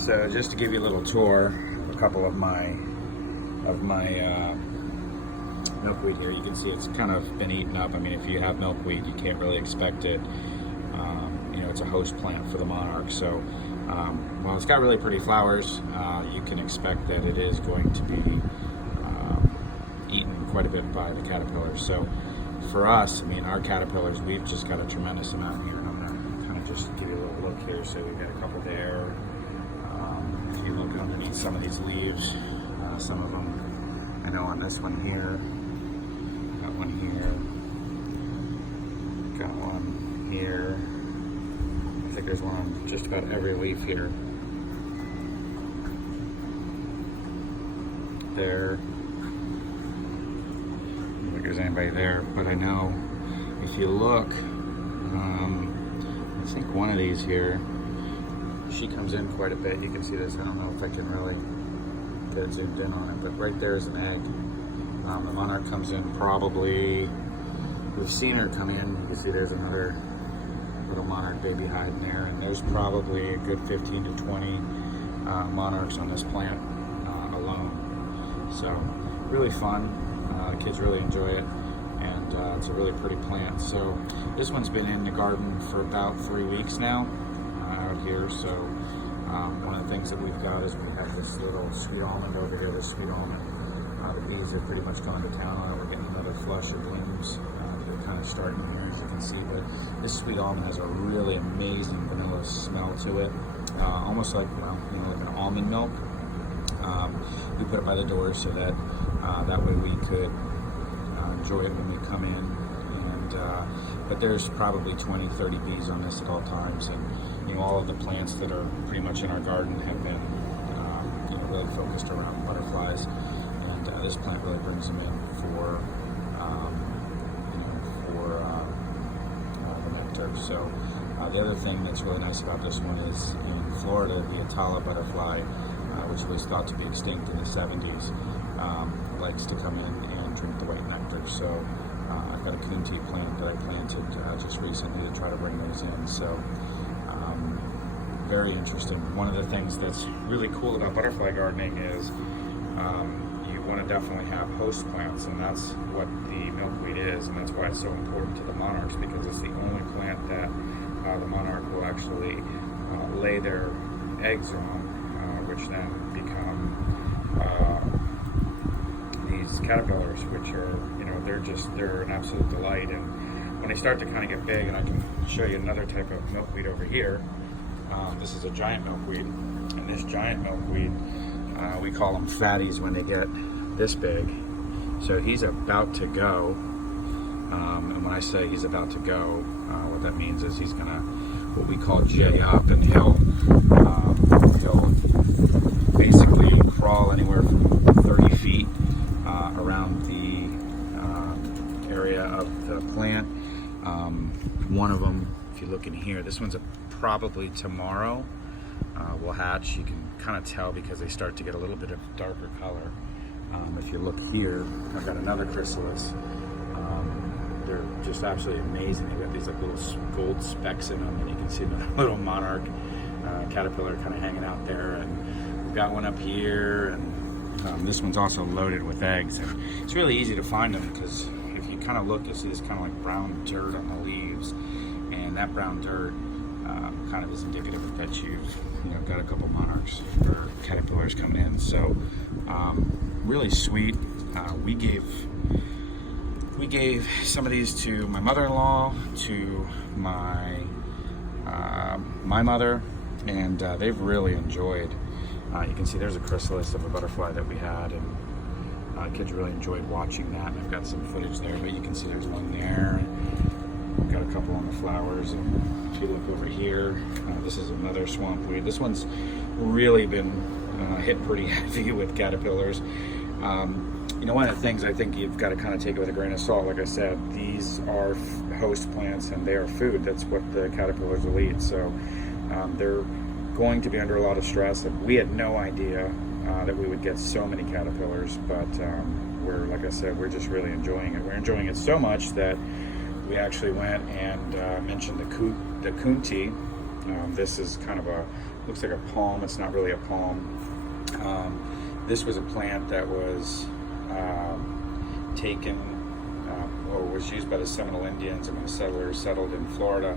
So just to give you a little tour of a couple of my milkweed here, you can see it's kind of been eaten up. I mean, if you have milkweed, you can't really expect it. You know, it's a host plant for the monarch. So while it's got really pretty flowers, you can expect that it is going to be eaten quite a bit by the caterpillars. So for us, I mean, our caterpillars, we've just got a tremendous amount here. I'm gonna kind of just give you a little look here. So we've got a couple there. If you look underneath some of these leaves, some of them, I know on this one here, got one here, got one here. I think there's one on just about every leaf here. There. I don't think there's anybody there, but I know if you look, I think one of these here, she comes in quite a bit. You can see this. I don't know if I can really get it zoomed in on it, but right there is an egg. The monarch comes in probably, we've seen her come in. You can see there's another little monarch baby hiding there, and there's probably a good 15 to 20 monarchs on this plant alone. So really fun. The kids really enjoy it, and it's a really pretty plant. So this one's been in the garden for about 3 weeks now out here. So one of the things that we've got is we have this little sweet almond over here, this sweet almond. The bees have pretty much gone to town on it. We're getting another flush of blooms. They're kind of starting here, as you can see. But this sweet almond has a really amazing vanilla smell to it, almost like, well, you know, like an almond milk. We put it by the door so that that way we could enjoy it when we come in. And but there's probably 20, 30 bees on this at all times, and you know, all of the plants that are pretty much in our garden have been you know, really focused around butterflies. And this plant really brings them in for, you know, for the nectar. So the other thing that's really nice about this one is in Florida, the Atala butterfly, which was thought to be extinct in the 70s, likes to come in and drink the white nectar. So I've got a Coontie plant that I planted just recently to try to bring those in. So very interesting. One of the things that's really cool about butterfly gardening is you want to definitely have host plants, and that's what the milkweed is, and that's why it's so important to the monarchs, because it's the only plant that the monarch will actually lay their eggs on, which then become these caterpillars, which are, you know, they're an absolute delight. And when they start to kind of get big, and I can show you another type of milkweed over here. This is a giant milkweed, and this giant milkweed, we call them fatties when they get this big. So he's about to go, and when I say he's about to go, what that means is he's gonna, what we call J up, and he'll basically crawl anywhere from 30 feet around the area of the plant. One of them, if you look in here, this one's probably tomorrow will hatch. You can kind of tell because they start to get a little bit of darker color. If you look here, I've got another chrysalis. They're just absolutely amazing. They've got these like little gold specks in them, and you can see the little monarch caterpillar kind of hanging out there. And we've got one up here, and this one's also loaded with eggs. And it's really easy to find them because if you kind of look, you'll see this kind of like brown dirt on the leaves, and that brown dirt kind of is indicative that you've, you know, got a couple monarchs or caterpillars coming in. So really sweet. We gave some of these to my mother-in-law, to my mother, and they've really enjoyed. You can see there's a chrysalis of a butterfly that we had, and kids really enjoyed watching that. And I've got some footage there, but you can see there's one there. We've got a couple on the flowers, and if you look over here, this is another swampweed. This one's really been hit pretty heavy with caterpillars. You know, one of the things I think you've got to kind of take it with a grain of salt. Like I said, these are host plants, and they are food. That's what the caterpillars will eat. So they're going to be under a lot of stress. We had no idea that we would get so many caterpillars, but we're, like I said, we're just really enjoying it. We're enjoying it so much that we actually went and mentioned the Coontie. This is kind of a looks like a palm. It's not really a palm. This was a plant that was taken, or was used by the Seminole Indians, and when the settlers settled in Florida,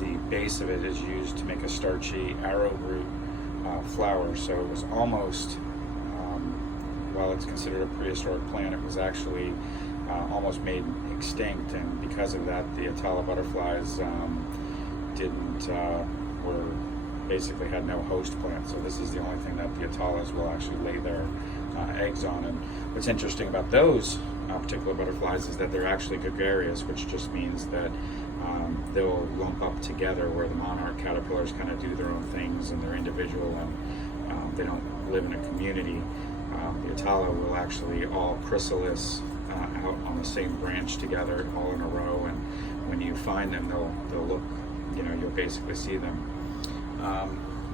the base of it is used to make a starchy arrowroot flower. So it was almost, while it's considered a prehistoric plant, it was actually almost made extinct, and because of that, the Atala butterflies basically had no host plant. So this is the only thing that the Atalas will actually lay their eggs on. And what's interesting about those particular butterflies is that they're actually gregarious, which just means that they'll lump up together, where the monarch caterpillars kind of do their own things and they're individual, and they don't live in a community. The Atala will actually all chrysalis out on the same branch together, all in a row, and when you find them, they'll look, you'll basically see them.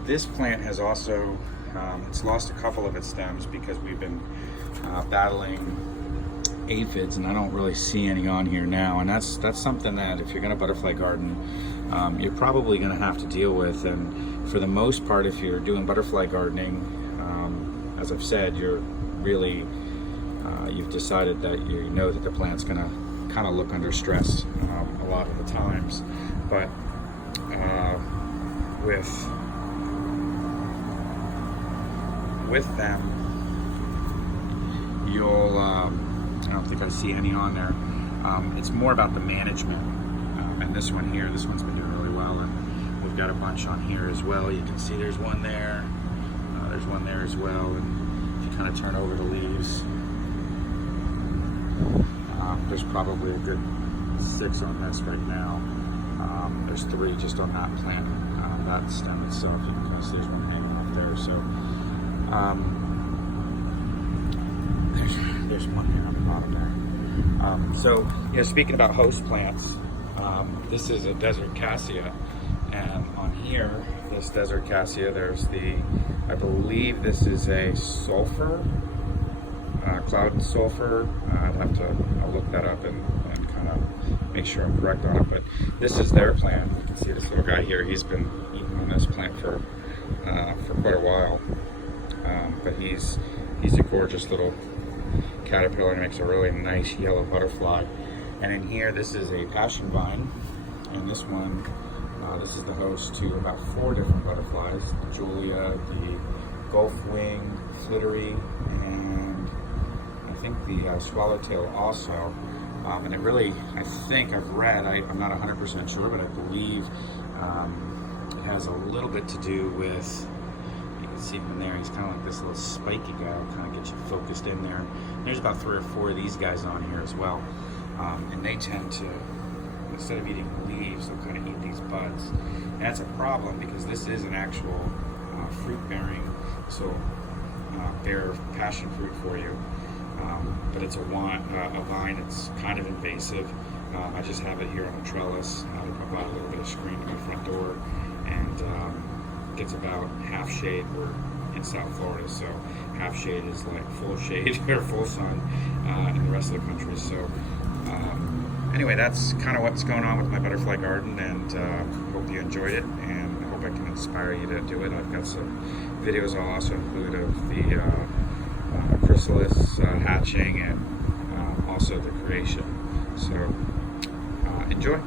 This plant has also, it's lost a couple of its stems because we've been battling aphids, and I don't really see any on here now, and that's something that if you're going to butterfly garden, you're probably going to have to deal with. And for the most part, if you're doing butterfly gardening, as I've said, you're really you've decided that you know that the plant's going to kind of look under stress a lot of the times. But with them, you'll I don't think I see any on there. It's more about the management. And this one here, this one's been doing really well, and we've got a bunch on here as well. You can see there's one there, there's one there as well, and if you kind of turn over the leaves, there's probably a good 6 on this right now. There's 3 just on that plant, that stem itself. You can see there's one hanging up there. So there's one here on the bottom there. So speaking about host plants, this is a desert cassia, and on here, this desert cassia, there's I believe this is a sulfur, cloud sulfur. I'll look that up and kind of make sure I'm correct on it, but this is their plant. You can see this little guy here. He's been eating on this plant for quite a while, but he's a gorgeous little caterpillar and makes a really nice yellow butterfly. And in here, this is a passion vine, and this one, this is the host to about 4 different butterflies: the Julia, the Gulf Flitterary, and I think the swallowtail also. And it really, I think I've read, I'm not 100% sure, but I believe it has a little bit to do with, you can see him there, he's kind of like this little spiky guy, will kind of get you focused in there. There's about 3 or 4 of these guys on here as well. And they tend to, instead of eating leaves, they'll kind of eat these buds. And that's a problem because this is an actual fruit-bearing, so bear passion fruit for you. But it's a vine. It's kind of invasive. I just have it here on the trellis. I provide a little bit of screen to my front door, and gets about half shade. We're in South Florida, so half shade is like full shade or full sun in the rest of the country. So anyway, that's kind of what's going on with my butterfly garden, and hope you enjoyed it, and I hope I can inspire you to do it. I've got some videos I'll also include of the chrysalis hatching, and also the creation. So enjoy.